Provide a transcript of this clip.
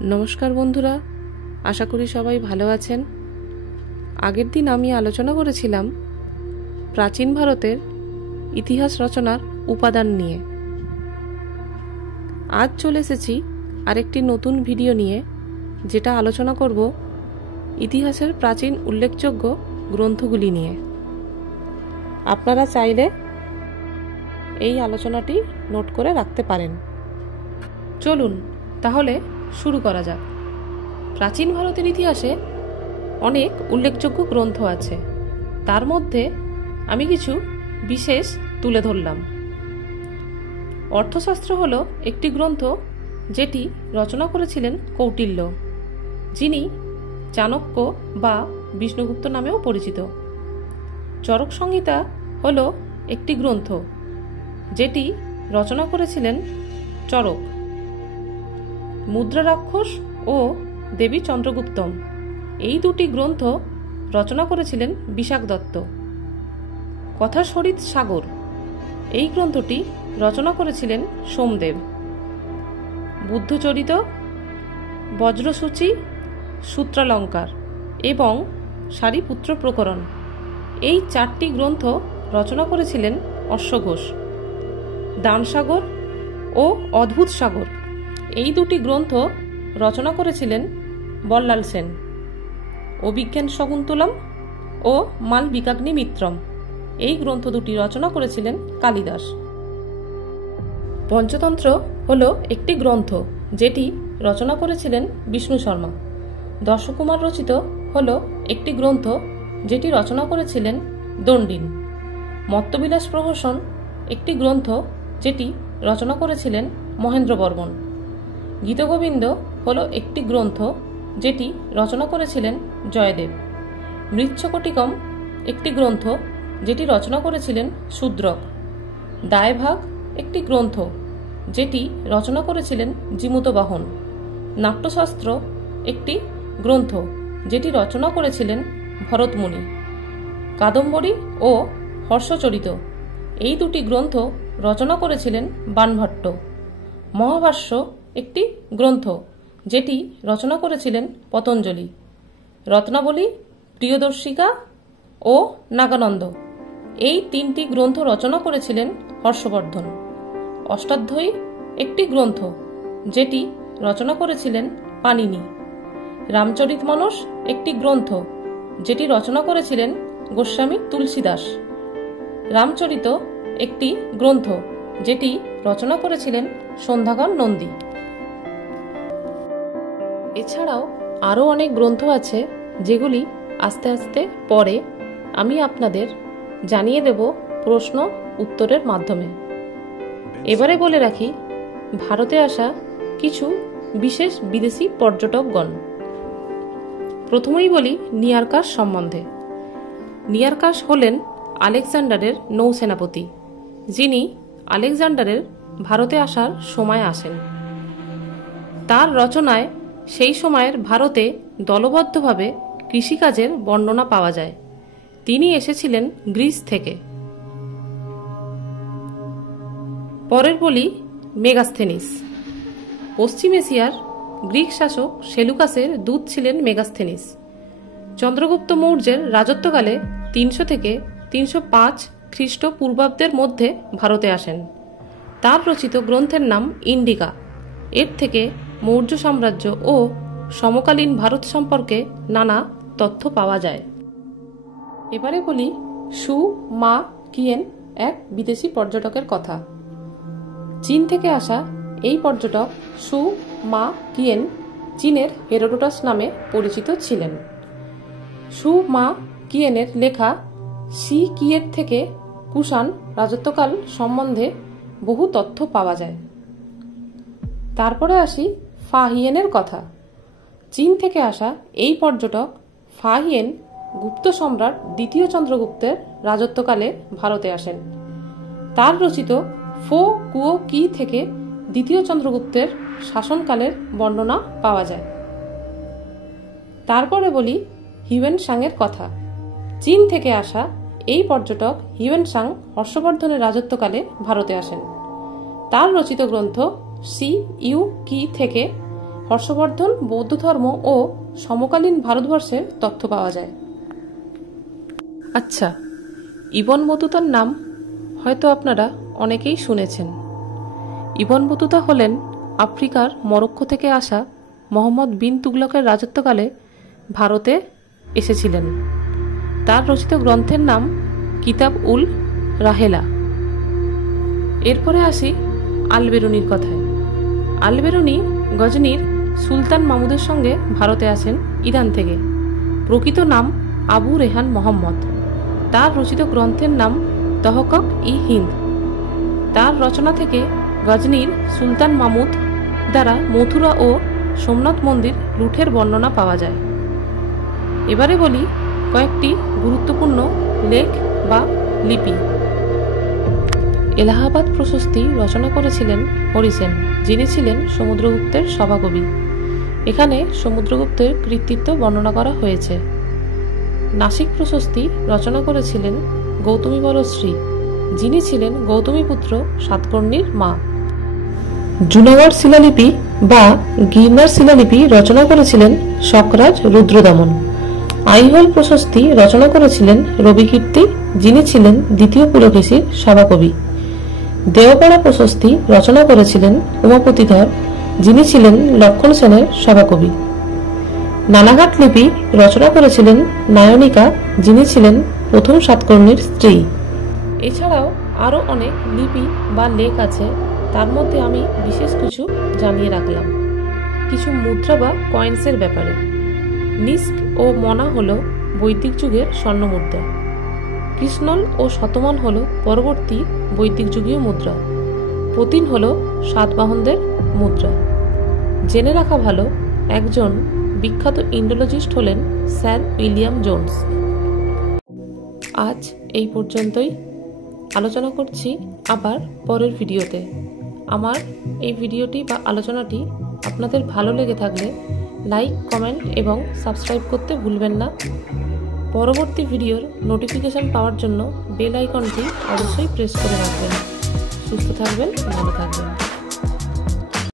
নমস্কার বন্ধুরা, আশা করি সবাই ভালো আছেন। আগের দিন আমি আলোচনা করেছিলাম প্রাচীন ভারতের ইতিহাস রচনার উপাদান নিয়ে। আজ চলে এসেছি আরেকটি নতুন ভিডিও নিয়ে, যেটা আলোচনা করব ইতিহাসের প্রাচীন উল্লেখযোগ্য গ্রন্থগুলি নিয়ে। আপনারা চাইলে এই আলোচনাটি নোট করে রাখতে পারেন। চলুন তাহলে শুরু করা যাক। প্রাচীন ভারতের ইতিহাসে অনেক উল্লেখযোগ্য গ্রন্থ আছে, তার মধ্যে আমি কিছু বিশেষ তুলে ধরলাম। অর্থশাস্ত্র হল একটি গ্রন্থ যেটি রচনা করেছিলেন কৌটিল্য, যিনি চাণক্য বা বিষ্ণুগুপ্ত নামেও পরিচিত। চরক সংহিতা হল একটি গ্রন্থ যেটি রচনা করেছিলেন চরক। মুদ্রা রাক্ষস ও দেবী চন্দ্রগুপ্তম এই দুটি গ্রন্থ রচনা করেছিলেন বিশাখ দত্ত। কথাশরিত সাগর এই গ্রন্থটি রচনা করেছিলেন সোমদেব। বুদ্ধচরিত, বজ্রসূচি, সূত্রালঙ্কার এবং সারিপুত্র প্রকরণ এই চারটি গ্রন্থ রচনা করেছিলেন অশ্বঘোষ। দানসাগর ও অদ্ভুত সাগর এই দুটি গ্রন্থ রচনা করেছিলেন বল্লাল সেন। অভিজ্ঞান শকুন্তলম ও মালবিকাগ্নি মিত্রম এই গ্রন্থ দুটি রচনা করেছিলেন কালিদাস। পঞ্চতন্ত্র হল একটি গ্রন্থ যেটি রচনা করেছিলেন বিষ্ণু শর্মা। দশকুমার রচিত হল একটি গ্রন্থ যেটি রচনা করেছিলেন দণ্ডিন। মত্তবিলাস প্রহসন একটি গ্রন্থ যেটি রচনা করেছিলেন মহেন্দ্র বর্মন। গীতগোবিন্দ হল একটি গ্রন্থ যেটি রচনা করেছিলেন জয়দেব। মৃচ্ছকটিকম একটি গ্রন্থ যেটি রচনা করেছিলেন শূদ্রক। দায়ভাগ একটি গ্রন্থ যেটি রচনা করেছিলেন জীমূতবাহন। নাট্যশাস্ত্র একটি গ্রন্থ যেটি রচনা করেছিলেন ভরতমুনি। কাদম্বরী ও হর্ষচরিত এই দুটি গ্রন্থ রচনা করেছিলেন বাণভট্ট। মহাভাষ্য একটি গ্রন্থ যেটি রচনা করেছিলেন পতঞ্জলি। রত্নাবলী, প্রিয়দর্শিকা ও নাগানন্দ এই তিনটি গ্রন্থ রচনা করেছিলেন হর্ষবর্ধন। অষ্টাধ্যায়ী একটি গ্রন্থ যেটি রচনা করেছিলেন পাণিনি। রামচরিতমানস একটি গ্রন্থ যেটি রচনা করেছিলেন গোস্বামী তুলসীদাস। রামচরিত একটি গ্রন্থ যেটি রচনা করেছিলেন সন্ধ্যাকর নন্দী। এছাড়াও আরও অনেক গ্রন্থ আছে যেগুলি আস্তে আস্তে পরে আমি আপনাদের জানিয়ে দেব প্রশ্ন উত্তরের মাধ্যমে। এবারে বলে রাখি ভারতে আসা কিছু বিশেষ বিদেশি পর্যটকগণ। প্রথমেই বলি নিয়ারকাস সম্বন্ধে। নিয়ারকাস হলেন আলেকজান্ডারের নৌসেনাপতি, যিনি আলেকজান্ডারের ভারতে আসার সময় আসেন। তার রচনায় সেই সময়ের ভারতে দলবদ্ধভাবে কৃষিকাজের বর্ণনা পাওয়া যায়। তিনি এসেছিলেন গ্রিস থেকে। পরের বলি মেগাস্থেনিস। পশ্চিম এশিয়ার গ্রিক শাসক সেলুকাসের দূত ছিলেন মেগাস্থেনিস। চন্দ্রগুপ্ত মৌর্যের রাজত্বকালে 300 থেকে 305 খ্রিস্টপূর্বাব্দের মধ্যে ভারতে আসেন। তার রচিত গ্রন্থের নাম ইন্ডিকা। এর থেকে মৌর্য সাম্রাজ্য ও সমকালীন ভারত সম্পর্কে নানা তথ্য পাওয়া যায়। এবারে বলি সু মা কিয়েন, এক বিদেশি পর্যটকের কথা। চীন থেকে আসা এই পর্যটক সু মা কিয়েন চীনের হেরোডোটাস নামে পরিচিত ছিলেন। সু মা কিয়েনের লেখা সি কিয়ের থেকে কুষাণ রাজত্বকাল সম্বন্ধে বহু তথ্য পাওয়া যায়। তারপরে আসি ফা হিয়েনের কথা। চীন থেকে আসা এই পর্যটক ফা হিয়েন গুপ্ত সম্রাট দ্বিতীয় চন্দ্রগুপ্তের রাজত্বকালে ভারতে আসেন। তার রচিত ফো কুও কি থেকে দ্বিতীয় চন্দ্রগুপ্তের শাসনকালের বর্ণনা পাওয়া যায়। তারপরে বলি হিউয়েনসাংয়ের কথা। চীন থেকে আসা এই পর্যটক হিউয়েনসাং হর্ষবর্ধনের রাজত্বকালে ভারতে আসেন। তার রচিত গ্রন্থ সি ইউ কি থেকে হর্ষবর্ধন বৌদ্ধ ধর্ম ও সমকালীন ভারতবর্ষের তথ্য পাওয়া যায়। আচ্ছা, ইবন বতুতার নাম হয়তো আপনারা অনেকেই শুনেছেন। ইবন বতুতা হলেন আফ্রিকার মরক্কো থেকে আসা মোহাম্মদ বিন তুগলকের রাজত্বকালে ভারতে এসেছিলেন। তার রচিত গ্রন্থের নাম কিতাব উল রাহেলা। এরপরে আসি আল-বেরুনির কথায়। আল-বেরুনি গজনির সুলতান মাহমুদের সঙ্গে ভারতে আসেন ইরান থেকে। প্রকৃত নাম আবু রেহান মোহাম্মদ। তার রচিত গ্রন্থের নাম তহকক-ই-হিন্দ। তার রচনা থেকে গজনির সুলতান মাহমুদ দ্বারা মথুরা ও সোমনাথ মন্দির লুঠের বর্ণনা পাওয়া যায়। এবারে বলি কয়েকটি গুরুত্বপূর্ণ লেখ বা লিপি। এলাহাবাদ প্রশস্তি রচনা করেছিলেন হরিসেন, যিনি ছিলেন সমুদ্রগুপ্তের সভাকবি। এখানে সমুদ্রগুপ্তের কৃতিত্ব বর্ণনা করা হয়েছে। নাসিক প্রশস্তি রচনা করেছিলেন গৌতমী বরশ্রী, যিনি ছিলেন গৌতমীপুত্র সাতকর্ণীর মা। জুনাগড় শিলালিপি বা গিরনার শিলালিপি রচনা করেছিলেন শকরাজ রুদ্রদমন। আইহোল প্রশস্তি রচনা করেছিলেন রবিকীর্তি, যিনি ছিলেন দ্বিতীয় পুলকেশীর সভাকবি। দেওপাড়া প্রশস্তি রচনা করেছিলেন উমাপতিধর, যিনি ছিলেন লক্ষণ সেনের সভাকবি। নানাঘাট লিপি রচনা করেছিলেন নায়নিকা, যিনি ছিলেন প্রথম সাতকর্ণীর স্ত্রী। এছাড়াও আরও অনেক লিপি বা লেখ আছে, তার মধ্যে আমি বিশেষ কিছু জানিয়ে রাখলাম। কিছু মুদ্রা বা কয়েন্সের ব্যাপারে। নিস্ক ও মনা হল বৈদিক যুগের স্বর্ণমুদ্রা। কৃষ্ণল ও শতমান হল পরবর্তী বৈদিক যুগীয় মুদ্রা। পতিন হল সাতবাহনদের মুদ্রা। জেনে রাখা ভালো, একজন বিখ্যাত ইন্ডোলজিস্ট হলেন স্যার উইলিয়াম জোন্স। আজ এই পর্যন্তই। আলোচনা করছি আবার পরের ভিডিওতে। আমার এই ভিডিওটি বা আলোচনাটি আপনাদের ভালো লেগে থাকলে লাইক, কমেন্ট এবং সাবস্ক্রাইব করতে ভুলবেন না। পরবর্তী ভিডিওর নোটিফিকেশন পাওয়ার জন্য বেল আইকনটি অবশ্যই প্রেস করে রাখবেন। সুস্থ থাকবেন, ভালো থাকবেন।